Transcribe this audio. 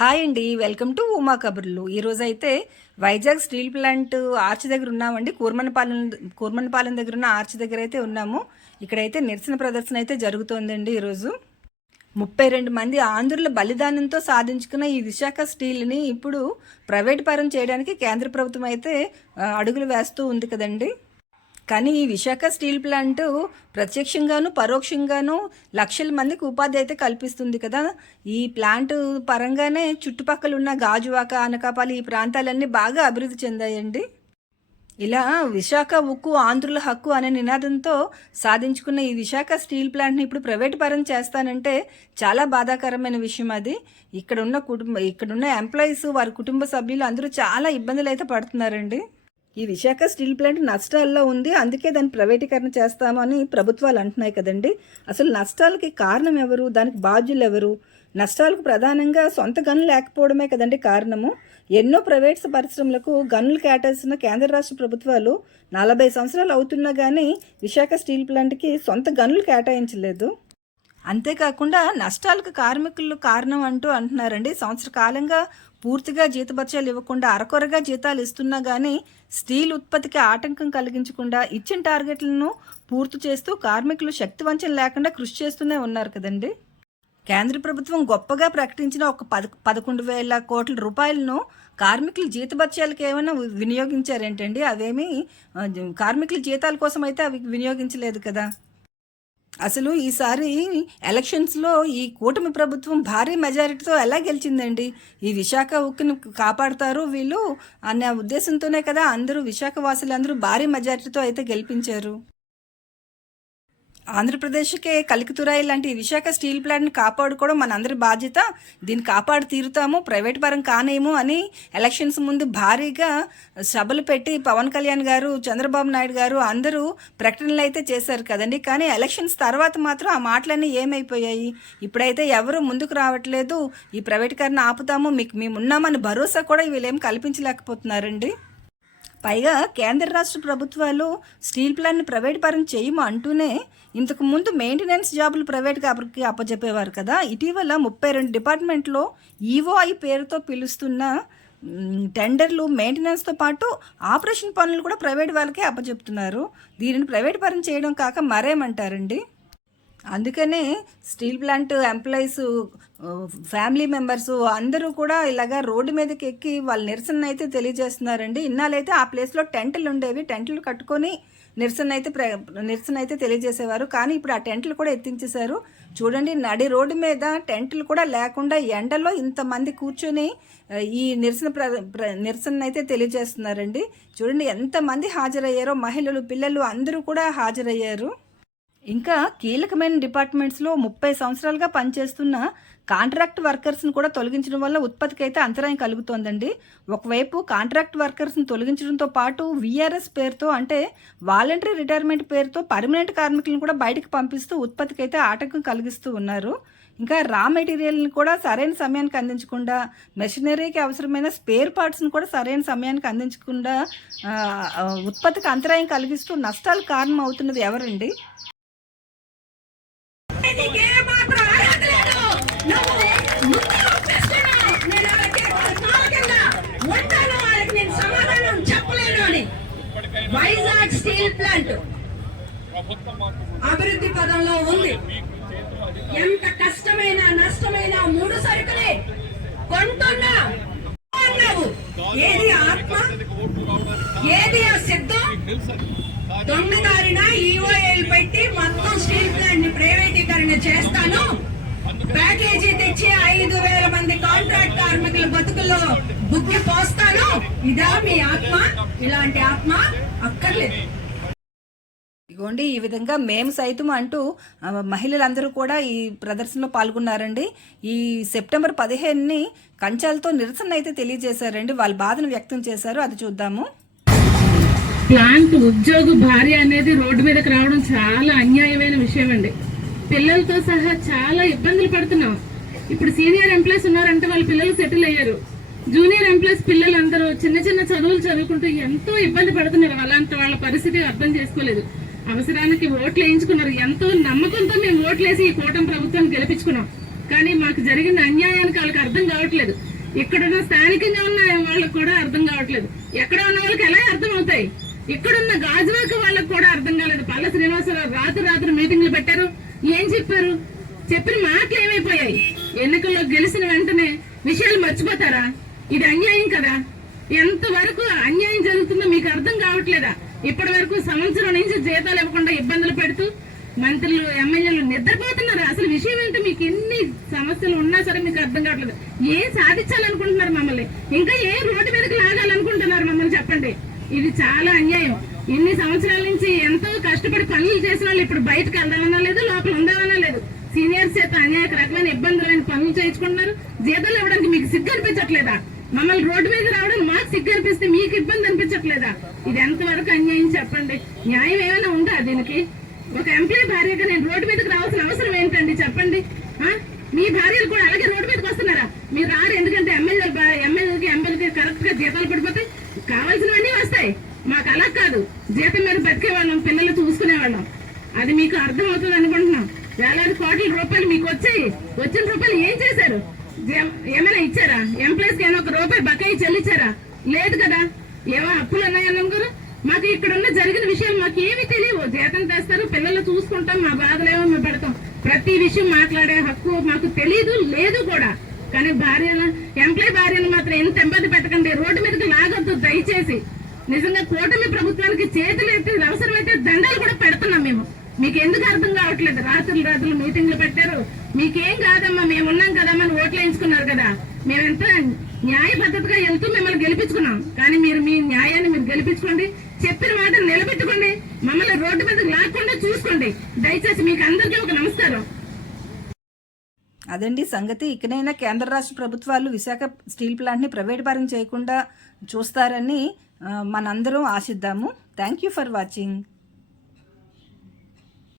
Hi అండి welcome to Uma కబుర్లు. ఈరోజు అయితే వైజాగ్ స్టీల్ ప్లాంట్ ఆర్చ్ దగ్గర ఉన్నామండి. కూర్మనపాలెం కూర్మనపాలెం దగ్గర ఉన్న ఆర్చ్ దగ్గర అయితే ఉన్నాము. ఇక్కడైతే నిరసన ప్రదర్శన అయితే జరుగుతోందండి ఈరోజు. ముప్పై రెండు మంది ఆంధ్రుల బలిదానంతో సాధించుకున్న ఈ విశాఖ స్టీల్ని ఇప్పుడు ప్రైవేట్ పరం చేయడానికి కేంద్ర ప్రభుత్వం అయితే అడుగులు వేస్తూ ఉంది కదండి. కానీ ఈ విశాఖ స్టీల్ ప్లాంట్ ప్రత్యక్షంగాను పరోక్షంగాను లక్షల మందికి ఉపాధి అయితే కల్పిస్తుంది కదా. ఈ ప్లాంట్ పరంగానే చుట్టుపక్కల ఉన్న గాజువాక అనకాపల్లి ఈ ప్రాంతాలన్నీ బాగా అభివృద్ధి చెందాయండి. ఇలా విశాఖ ఉక్కు ఆంధ్రుల హక్కు అనే నినాదంతో సాధించుకున్న ఈ విశాఖ స్టీల్ ప్లాంట్ని ఇప్పుడు ప్రైవేట్ పరం చేస్తానంటే చాలా బాధాకరమైన విషయం అది. ఇక్కడ ఉన్న కుటుంబ ఇక్కడున్న ఎంప్లాయీస్ వారి కుటుంబ సభ్యులు అందరూ చాలా ఇబ్బందులు అయితే పడుతున్నారండి. ఈ విశాఖ స్టీల్ ప్లాంట్ నష్టాల్లో ఉంది. అందుకే దాన్ని ప్రైవేటీకరణ చేస్తామని ప్రభుత్వాలు అంటున్నాయి కదండి. అసలు నష్టాలకి కారణం ఎవరు? దానికి బాధ్యులు ఎవరు? నష్టాలకు ప్రధానంగా సొంత గనులు లేకపోవడమే కదండి కారణము. ఎన్నో ప్రైవేట్స్ పరిశ్రమలకు గనులు కేటాయిస్తున్న కేంద్ర రాష్ట్ర ప్రభుత్వాలు నలభై సంవత్సరాలు అవుతున్నా కానీ విశాఖ స్టీల్ ప్లాంట్కి సొంత గనులు కేటాయించలేదు. అంతేకాకుండా నష్టాలకు కార్మికులు కారణం అంటూ అంటున్నారండి. సంవత్సర కాలంగా పూర్తిగా జీతభత్యాలు ఇవ్వకుండా అరకొరగా జీతాలు ఇస్తున్నా కానీ స్టీల్ ఉత్పత్తికి ఆటంకం కలిగించకుండా ఇచ్చిన టార్గెట్లను పూర్తి చేస్తూ కార్మికులు శక్తివంచన లేకుండా కృషి చేస్తూనే ఉన్నారు కదండి. కేంద్ర ప్రభుత్వం గొప్పగా ప్రకటించిన ఒక పద పదకొండు వేల కోట్ల రూపాయలను కార్మికుల జీతభత్యాలకు ఏమైనా వినియోగించారేంటండి? అవేమి కార్మికుల జీతాల కోసం అయితే అవి వినియోగించలేదు కదా. అసలు ఈసారి ఎలక్షన్స్లో ఈ కూటమి ప్రభుత్వం భారీ మెజారిటీతో ఎలా గెలిచిందండి? ఈ విశాఖ ఉక్కుని కాపాడతారు వీళ్ళు అనే ఉద్దేశంతోనే కదా అందరూ విశాఖ వాసులందరూ భారీ మెజారిటీతో అయితే గెలిపించారు. ఆంధ్రప్రదేశ్కే కలికితురాయి లాంటి విశాఖ స్టీల్ ప్లాంట్ని కాపాడుకోవడం మనందరి బాధ్యత. దీన్ని కాపాడు తీరుతాము ప్రైవేట్ పరం కానేమో అని ఎలక్షన్స్ ముందు భారీగా సభలు పెట్టి పవన్ కళ్యాణ్ గారు చంద్రబాబు నాయుడు గారు అందరూ ప్రకటనలు అయితే చేశారు కదండి. కానీ ఎలక్షన్స్ తర్వాత మాత్రం ఆ మాటలన్నీ ఏమైపోయాయి? ఇప్పుడైతే ఎవరు ముందుకు రావట్లేదు. ఈ ప్రైవేటీకరణ ఆపుతాము మీకు మేము ఉన్నామని భరోసా కూడా వీళ్ళేం కల్పించలేకపోతున్నారండి. పైగా కేంద్ర రాష్ట్ర ప్రభుత్వాలు స్టీల్ ప్లాంట్ని ప్రైవేట్ పరం చేయము అంటూనే ఇంతకు ముందు మెయింటెనెన్స్ జాబులు ప్రైవేట్గా కాబట్టి అప్పచెప్పేవారు కదా. ఇటీవల ముప్పై రెండు డిపార్ట్మెంట్లో ఈఓఐ పేరుతో పిలుస్తున్న టెండర్లు మెయింటెనెన్స్తో పాటు ఆపరేషన్ పనులు కూడా ప్రైవేట్ వాళ్ళకే అప్పచెప్తున్నారు. దీనిని ప్రైవేట్ పరం చేయడం కాక మరేమంటారండి? అందుకనే steel plant employees family members అందరూ కూడా ఇలాగా రోడ్డు మీదకి ఎక్కి వాళ్ళ నిరసన అయితే తెలియజేస్తున్నారండి. ఇన్నాళ్ళైతే ఆ ప్లేస్లో టెంట్లు ఉండేవి. టెంట్లు కట్టుకొని నిరసన అయితే ప్ర నిరసన అయితే తెలియజేసేవారు. కానీ ఇప్పుడు ఆ టెంట్లు కూడా ఎత్తించేశారు. చూడండి నడి రోడ్డు మీద టెంట్లు కూడా లేకుండా ఎండలో ఇంతమంది కూర్చొని ఈ నిరసన ప్ర- నిరసన అయితే తెలియజేస్తున్నారండి. చూడండి ఎంతమంది హాజరయ్యారో మహిళలు పిల్లలు అందరూ కూడా హాజరయ్యారు. ఇంకా కీలకమైన డిపార్ట్మెంట్స్లో ముప్పై సంవత్సరాలుగా పనిచేస్తున్న కాంట్రాక్ట్ వర్కర్స్ని కూడా తొలగించడం వల్ల ఉత్పత్తికి అయితే అంతరాయం కలుగుతోందండి. ఒకవైపు కాంట్రాక్ట్ వర్కర్స్ని తొలగించడంతో పాటు విఆర్ఎస్ పేరుతో అంటే వాలంటరీ రిటైర్మెంట్ పేరుతో పర్మనెంట్ కార్మికులను కూడా బయటకు పంపిస్తూ ఉత్పత్తికి అయితే ఆటంకం కలిగిస్తూ ఉన్నారు. ఇంకా రా మెటీరియల్ని కూడా సరైన సమయానికి అందించకుండా మెషినరీకి అవసరమైన స్పేర్ పార్ట్స్ని కూడా సరైన సమయానికి అందించకుండా ఉత్పత్తికి అంతరాయం కలిగిస్తూ నష్టాలు కారణం అవుతున్నది ఎవరండి నీకే మాత్రం అర్హత లేదు. నువ్వు ముందు ఒప్పేస్తున్నావు. నేను వాళ్ళకి వాళ్ళ కాళ్ళ కింద ఉంటాను. వాళ్ళకి నేను సమాధానం చెప్పలేను అని వైజాగ్ స్టీల్ ప్లాంట్. అభివృద్ధి పదంలో ఉంది. ఎంత కష్టమైన నష్టమైన మూడు సరుకులే. కొంటున్నా. అన్నావు. ఏది ఆత్మ? ఏది ఆ సిద్ధం తొమ్మిదారిన ఈఓఎల్ పెట్టి మొత్తం స్టీల్ ప్లాంట్ని ప్రైవేటీకరణ చేస్తాను. ప్యాకేజీ తెచ్చి ఐదు వేల మంది కాంట్రాక్ట్ కార్మికుల బతుకుల్లో బుక్కి పోస్తాను. ఇదా మీ ఆత్మ. ఇలాంటి ఆత్మ అక్కర్లేదు. ఇగోండి ఈ విధంగా మేము సైతం అంటూ మహిళలందరూ కూడా ఈ ప్రదర్శనలో పాల్గొన్నారండి. ఈ సెప్టెంబర్ పదిహేనుని కంచాలతో నిరసన అయితే తెలియజేశారండి. వాళ్ళ బాధను వ్యక్తం చేశారు. అది చూద్దాము. ప్లాంట్ ఉద్యోగ భార్య అనేది రోడ్డు మీదకి రావడం చాలా అన్యాయమైన విషయం అండి పిల్లలతో సహా చాలా ఇబ్బందులు పడుతున్నాం. ఇప్పుడు సీనియర్ ఎంప్లాయీస్ ఉన్నారంటే వాళ్ళ పిల్లలు సెటిల్ అయ్యారు. జూనియర్ ఎంప్లాయీస్ పిల్లలందరూ చిన్న చిన్న చదువులు చదువుకుంటూ ఎంతో ఇబ్బంది పడుతున్నారు. అలాంటి వాళ్ళ పరిస్థితి అర్థం చేసుకోలేదు. అవసరానికి ఓట్లు వేయించుకున్నారు. ఎంతో నమ్మకంతో మేము ఓట్లేసి ఈ కూటమి ప్రభుత్వాన్ని గెలిపించుకున్నాం. కానీ మాకు జరిగిన అన్యాయానికి వాళ్ళకి అర్థం కావట్లేదు. ఇక్కడున్న స్థానికంగా ఉన్న వాళ్ళకి కూడా అర్థం కావట్లేదు. ఎక్కడ ఉన్న వాళ్ళకి ఎలా అర్థం అవుతాయి? ఇక్కడున్న గాజువాక వాళ్ళకి కూడా అర్థం కాలేదు. పల్ల శ్రీనివాసరావు రాత్రి రాత్రి మీటింగ్లు పెట్టారు. ఏం చెప్పారు? చెప్పిన మాటలు ఏమైపోయాయి? ఎన్నికల్లో గెలిచిన వెంటనే విషయాలు మర్చిపోతారా? ఇది అన్యాయం కదా? ఎంత వరకు అన్యాయం జరుగుతుందో మీకు అర్థం కావట్లేదా? ఇప్పటి వరకు సంవత్సరం నుంచి జీతాలు ఇవ్వకుండా ఇబ్బందులు పెడుతూ మంత్రులు ఎమ్మెల్యేలు నిద్రపోతున్నారు. అసలు విషయం ఏంటో? మీకు ఎన్ని సమస్యలు ఉన్నా సరే మీకు అర్థం కావట్లేదు. ఏం సాధించాలనుకుంటున్నారు మమ్మల్ని? ఇంకా ఏ రోడ్డు మీదకి లాగాలనుకుంటున్నారు మమ్మల్ని చెప్పండి. ఇది చాలా అన్యాయం. ఇన్ని సంవత్సరాల నుంచి ఎంతో కష్టపడి పనులు చేసిన వాళ్ళు ఇప్పుడు బయటకు వెళ్దామన్నా లేదు లోపల ఉందామన్నా లేదు. సీనియర్స్ చేత అనేక రకమైన ఇబ్బందులైన పనులు చేయించుకుంటున్నారు. జీతాలు ఇవ్వడానికి మీకు సిగ్గు అనిపించట్లేదా? మమ్మల్ని రోడ్డు మీద రావడం మాకు సిగ్గు అనిపిస్తే మీకు ఇబ్బంది అనిపించట్లేదా? ఇది ఎంతవరకు అన్యాయం చెప్పండి. న్యాయం ఏమైనా ఉందా దీనికి? ఒక ఎంప్లాయీ భార్యగా నేను రోడ్డు మీదకి రావాల్సిన అవసరం ఏంటండి చెప్పండి? ఆ? మీ భార్యలు కూడా అలాగే రోడ్డు మీదకి వస్తున్నారా? మీరు రారు ఎందుకంటే ఎమ్మెల్యే ఎమ్మెల్యేలకి ఎమ్మెల్యేకి కరెక్ట్గా జీతాలు పడిపోతాయి కావాల్సినవన్నీ వస్తాయి. మాకు అలా కాదు. జీతం మీద బతికే వాళ్ళం పిల్లలు చూసుకునే వాళ్ళం అది మీకు అర్థం అవుతుంది అనుకుంటున్నాం. వేలాది కోట్ల రూపాయలు మీకు వచ్చాయి. వచ్చిన రూపాయలు ఏం చేశారు? ఏమైనా ఇచ్చారా? ఎంప్లాయీ రూపాయి బకాయి చెల్లించారా? లేదు కదా. ఏమో అప్పులు ఉన్నాయన్నాం అనుకోరు మాకు ఇక్కడ ఉన్న జరిగిన విషయాలు మాకు ఏమీ తెలియవు. జీతం తెస్తారు పిల్లలు చూసుకుంటాం మా బాధలేమో మేము పెడతాం. ప్రతి విషయం మాట్లాడే హక్కు మాకు తెలియదు లేదు కూడా. కానీ భార్యను ఎంప్లాయ్ భార్యను మాత్రం ఎంత ఇబ్బంది పెట్టకండి. రోడ్డు మీదకి లాగొద్దు దయచేసి. నిజంగా కూటమి ప్రభుత్వానికి చేతులు ఎత్తి అవసరమైతే దండాలు కూడా పెడుతున్నాం మేము. మీకు ఎందుకు అర్థం కావట్లేదు? రాత్రులు రాత్రులు మీటింగ్లు పెట్టారు. మీకేం కాదమ్మా మేము ఉన్నాం కదమ్మా అని ఓట్లు వేయించుకున్నారు కదా. మేమెంత న్యాయ పద్ధతిగా వెళ్తూ మిమ్మల్ని గెలిపించుకున్నాం. కానీ మీరు మీ న్యాయాన్ని మీరు గెలిపించుకోండి. చెప్పిన మాట నిలబెట్టుకోండి. మమ్మల్ని రోడ్డు మీద లాక్కుండా చూసుకోండి. దయచేసి మీకు అందరికీ ఒక నమస్కారం. అదండి సంగతి. ఇకనైనా కేంద్ర రాష్ట్ర ప్రభుత్వాలు విశాఖ స్టీల్ ప్లాంట్ని ప్రైవేట్ పరం చేయకుండా చూస్తారని మనందరం ఆశిద్దాము. Thank you for watching